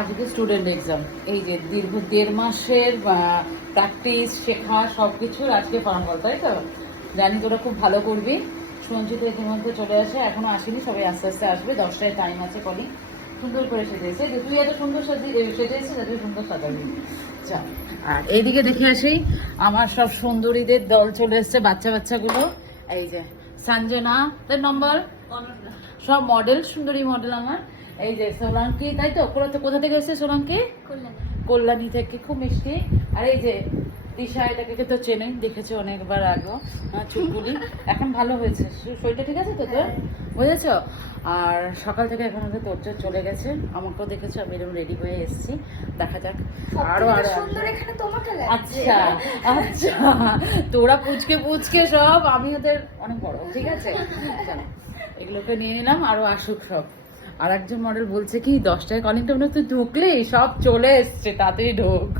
আজকে student exam, এই যে দীর্ঘ 1.5 মাসের প্র্যাকটিস শেখা সবকিছুর আজকে ফলাফল, তাই তো? জানি তোরা খুব ভালো করবি। সঞ্চিত ইতিমধ্যে চলে আসে, এখনো আসেনি, সবাই আস্তে আস্তে আসবে। 10টায় টাইম আছে। কলি সুন্দর করে সেজেছে, যে তুই এত সুন্দর সেজেছিস, তুই সুন্দর সাজাবি। চল, আর এইদিকে দেখে আসি, আমার সব সুন্দরীদের দল চলে এসছে, বাচ্চাগুলো। এই যে সঞ্জনা, তার নম্বর সব মডেল, সুন্দরী মডেল আমার। এই যে সোলাঙ্কি, তাই তো? কোথা থেকে এসেছে সোলাঙ্কি? কল্যাণী থেকে, খুব মিষ্টি। আর এই যে দিশা, এটাকে তো চেনে, দেখেছো অনেকবার আগেও। চুলগুলি এখন ভালো হয়েছে, শরীরটা ঠিক আছে তো তোর? বুঝেছ? আর সকাল থেকে এখন আমাদের তোর চলে গেছে, আমাকেও দেখেছো, আমি এরকম রেডি হয়ে এসেছি। দেখা যাক আরো আচ্ছা আচ্ছা, তোরা পুচকে সব, আমি ওদের অনেক বড়, ঠিক আছে? এগুলোকে নিয়ে নিলাম, আরো আসুক সব। আর একজন মডেল বলছে কি 10টায় কলিংটা মনে তুই ঢুকলেই সব চলে এসছে, তাতেই ঢোক।